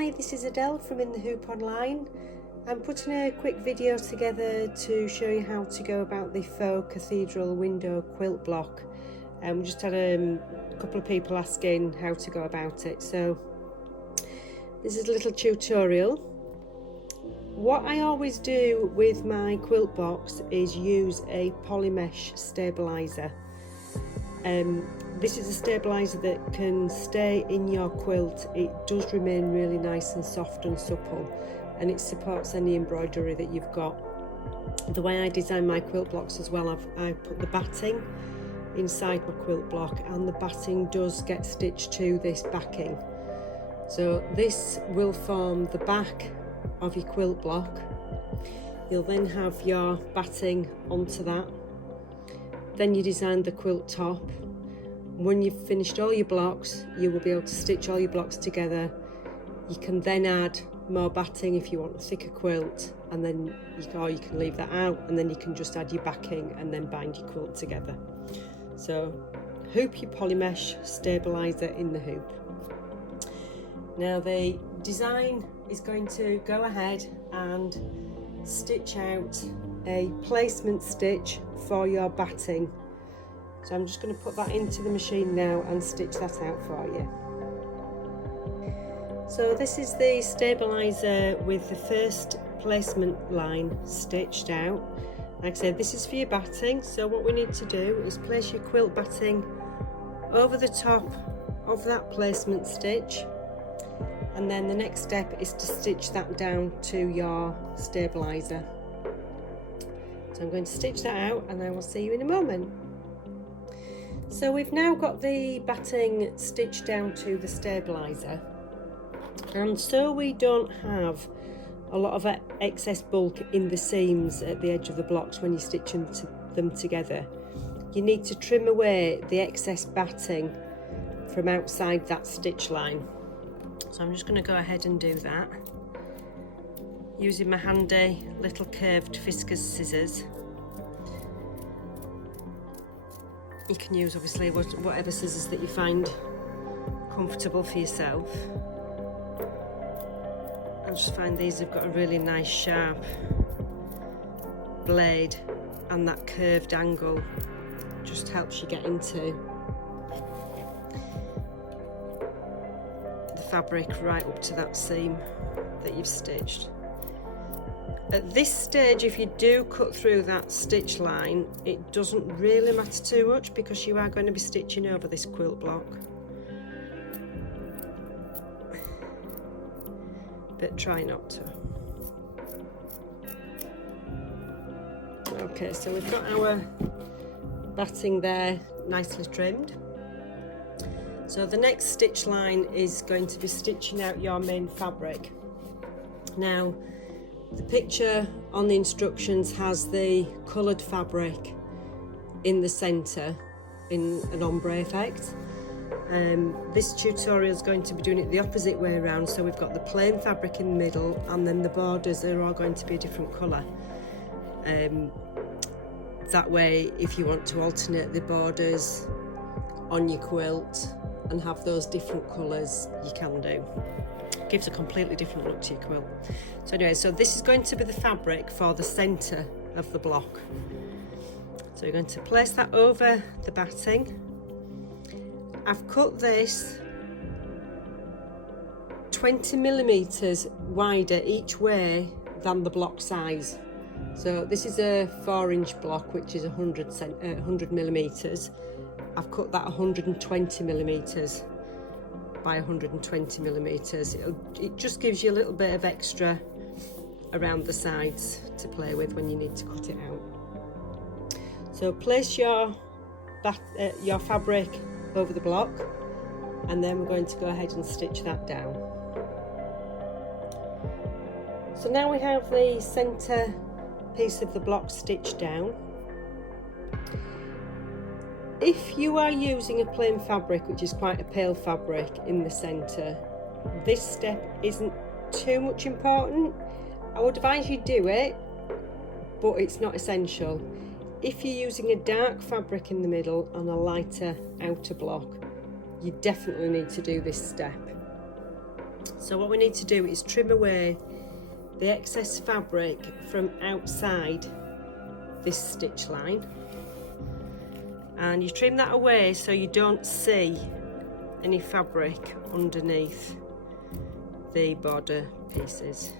Hi, this is Adele from In the Hoop Online. I'm putting a quick video together to show you how to go about the Faux Cathedral window quilt block. We just had a couple of people asking how to go about it, so this is a little tutorial. What I always do with my quilt box is use a polymesh stabilizer. This is a stabiliser that can stay in your quilt. It does remain really nice and soft and supple, and it supports any embroidery that you've got. The way I design my quilt blocks as well, I put the batting inside my quilt block, and the batting does get stitched to this backing. So this will form the back of your quilt block. You'll then have your batting onto that. Then you design the quilt top. When you've finished all your blocks, you will be able to stitch all your blocks together. You can then add more batting if you want a thicker quilt, and then you can leave that out, and then you can just add your backing and then bind your quilt together. So hoop your polymesh stabiliser in the hoop. Now the design is going to go ahead and stitch out a placement stitch for your batting. So I'm just going to put that into the machine now and stitch that out for you. So this is the stabiliser with the first placement line stitched out. Like I said, this is for your batting, so what we need to do is place your quilt batting over the top of that placement stitch, and then the next step is to stitch that down to your stabiliser. So I'm going to stitch that out and I will see you in a moment. So we've now got the batting stitched down to the stabiliser, and so we don't have a lot of excess bulk in the seams at the edge of the blocks when you're stitching them together. You need to trim away the excess batting from outside that stitch line. So I'm just going to go ahead and do that using my handy little curved viscose scissors. You can use obviously whatever scissors that you find comfortable for yourself. I just find these have got a really nice sharp blade, and that curved angle just helps you get into the fabric right up to that seam that you've stitched. At this stage, if you do cut through that stitch line, it doesn't really matter too much because you are going to be stitching over this quilt block. But try not to. Okay, so we've got our batting there nicely trimmed. So the next stitch line is going to be stitching out your main fabric. Now, the picture on the instructions has the coloured fabric in the centre in an ombre effect. This tutorial is going to be doing it the opposite way around, so we've got the plain fabric in the middle, and then the borders are all going to be a different colour. That way, if you want to alternate the borders on your quilt and have those different colours, you can do. Gives a completely different look to your quilt. So anyway, so this is going to be the fabric for the centre of the block. So you're going to place that over the batting. I've cut this 20mm wider each way than the block size. So this is a 4-inch block, which is 100mm. I've cut that 120mm by 120mm. It just gives you a little bit of extra around the sides to play with when you need to cut it out. So place your fabric over the block, and then we're going to go ahead and stitch that down. So now we have the centre piece of the block stitched down. If you are using a plain fabric, which is quite a pale fabric in the centre, this step isn't too much important. I would advise you do it, but it's not essential. If you're using a dark fabric in the middle and a lighter outer block, you definitely need to do this step. So what we need to do is trim away the excess fabric from outside this stitch line, and you trim that away so you don't see any fabric underneath the border pieces.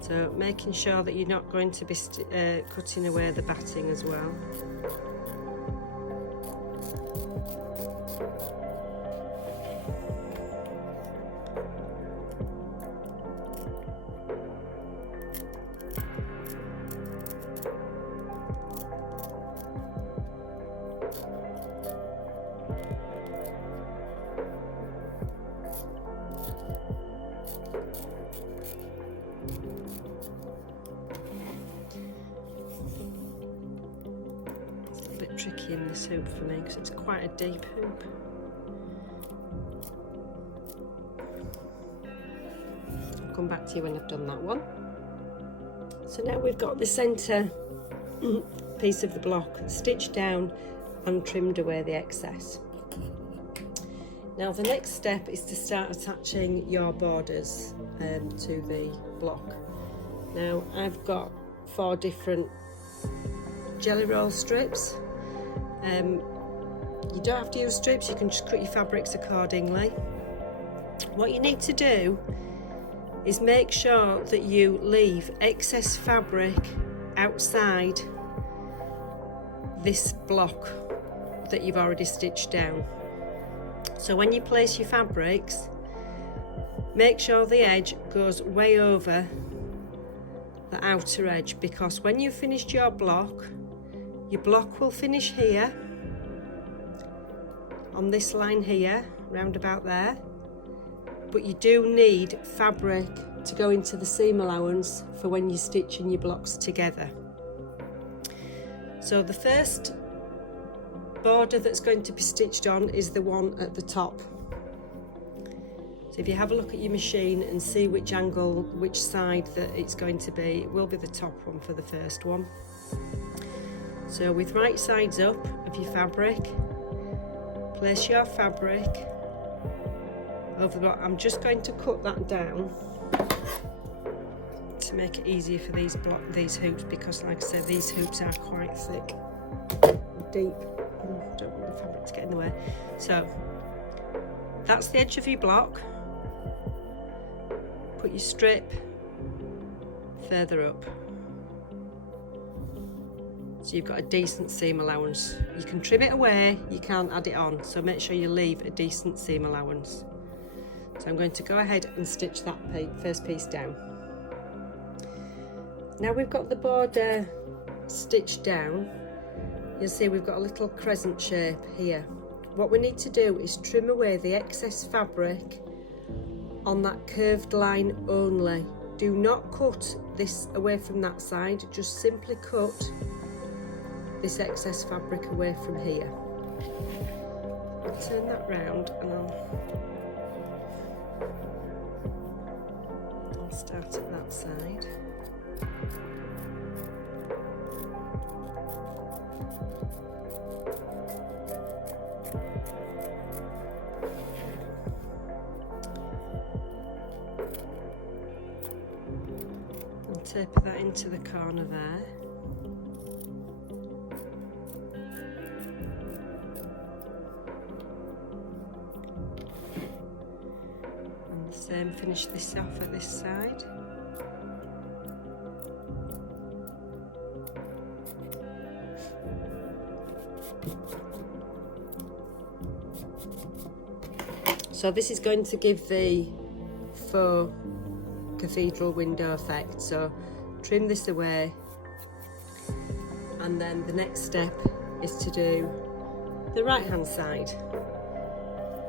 So making sure that you're not going to be cutting away the batting as well. Tricky in this hoop for me because it's quite a deep hoop. I'll come back to you when I've done that one. So now we've got the centre piece of the block stitched down and trimmed away the excess. Now the next step is to start attaching your borders to the block. Now I've got 4 different jelly roll strips. You don't have to use strips, you can just cut your fabrics accordingly. What you need to do is make sure that you leave excess fabric outside this block that you've already stitched down. So when you place your fabrics, make sure the edge goes way over the outer edge, because when you've finished your block will finish here on this line here, round about there, but you do need fabric to go into the seam allowance for when you're stitching your blocks together. So the first border that's going to be stitched on is the one at the top. So if you have a look at your machine and see which angle, which side that it's going to be, it will be the top one for the first one. So with right sides up of your fabric, place your fabric over the block. I'm just going to cut that down to make it easier for these hoops, because like I said, these hoops are quite thick, deep. Don't want the fabric to get in the way. So that's the edge of your block. Put your strip further up, so you've got a decent seam allowance. You can trim it away, you can't add it on, so make sure you leave a decent seam allowance. So I'm going to go ahead and stitch that first piece down. Now we've got the border stitched down, you'll see we've got a little crescent shape here. What we need to do is trim away the excess fabric on that curved line only. Do not cut this away from that side, just simply cut this excess fabric away from here. I'll turn that round and I'll start at that side. And taper that into the corner there. And finish this off at this side. So this is going to give the faux cathedral window effect. So trim this away, and then the next step is to do the right hand side.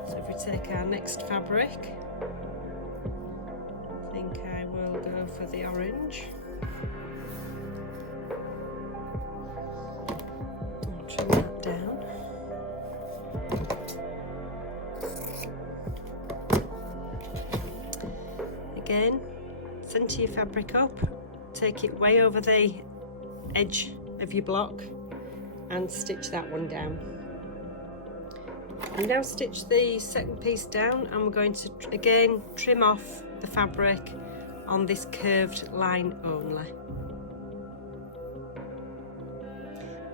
So if we take our next fabric, I think I will go for the orange. I'll trim that down. Again, centre your fabric up, take it way over the edge of your block and stitch that one down. We now stitch the second piece down, and we're going to again trim off the fabric on this curved line only.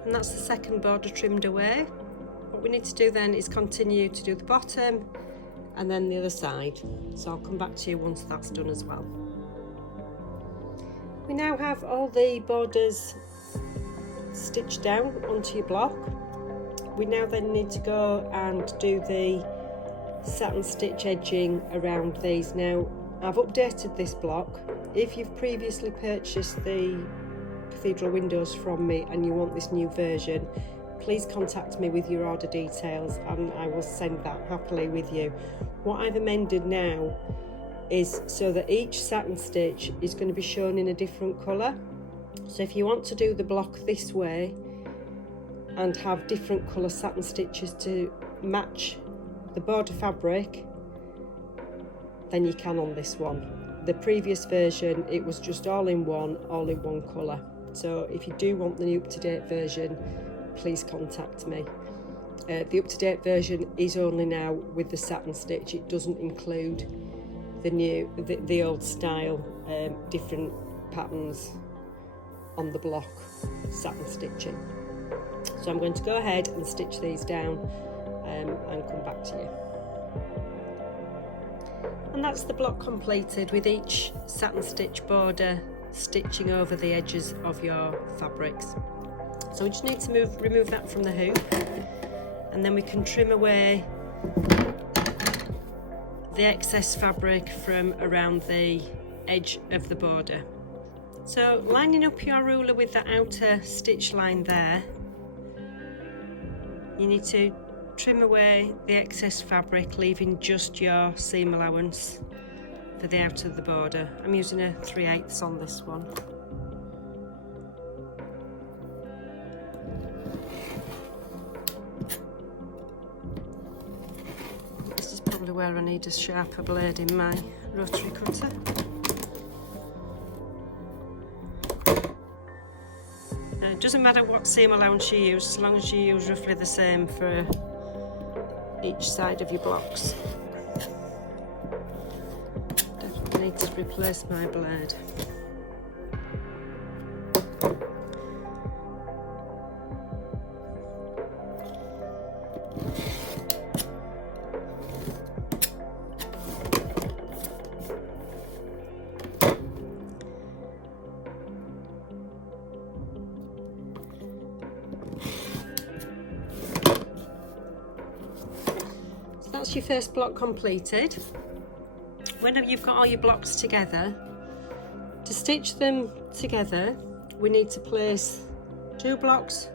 And that's the second border trimmed away. What we need to do then is continue to do the bottom and then the other side. So I'll come back to you once that's done as well. We now have all the borders stitched down onto your block. We now then need to go and do the satin stitch edging around these. Now I've updated this block. If you've previously purchased the Cathedral windows from me and you want this new version, please contact me with your order details and I will send that happily with you. What I've amended now is so that each satin stitch is going to be shown in a different colour. So if you want to do the block this way and have different colour satin stitches to match the border fabric, then you can on this one. The previous version, it was just all in one colour. So if you do want the new up-to-date version, please contact me. The up-to-date version is only now with the satin stitch. It doesn't include the old style, different patterns on the block satin stitching. So I'm going to go ahead and stitch these down and come back to you. And that's the block completed, with each satin stitch border stitching over the edges of your fabrics. So we just need to remove that from the hoop, and then we can trim away the excess fabric from around the edge of the border. So lining up your ruler with the outer stitch line there, you need to trim away the excess fabric, leaving just your seam allowance for the outer of the border. I'm using a 3/8 on this one. This is probably where I need a sharper blade in my rotary cutter. It doesn't matter what seam allowance you use, as long as you use roughly the same for each side of your blocks. Definitely need to replace my blade. That's your first block completed. When you've got all your blocks together, to stitch them together, we need to place 2 blocks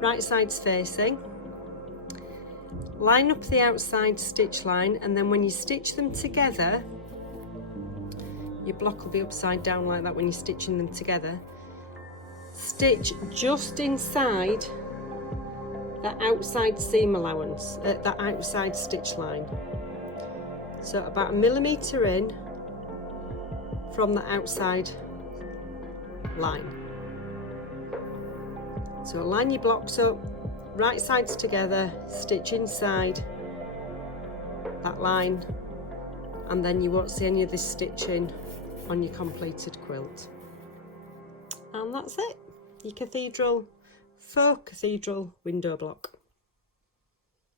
right sides facing, line up the outside stitch line, and then when you stitch them together, your block will be upside down like that when you're stitching them together. Stitch just inside that outside seam allowance, that outside stitch line. So about 1 millimetre in from the outside line. So line your blocks up, right sides together, stitch inside that line, and then you won't see any of this stitching on your completed quilt. And that's it, your Faux Cathedral window block.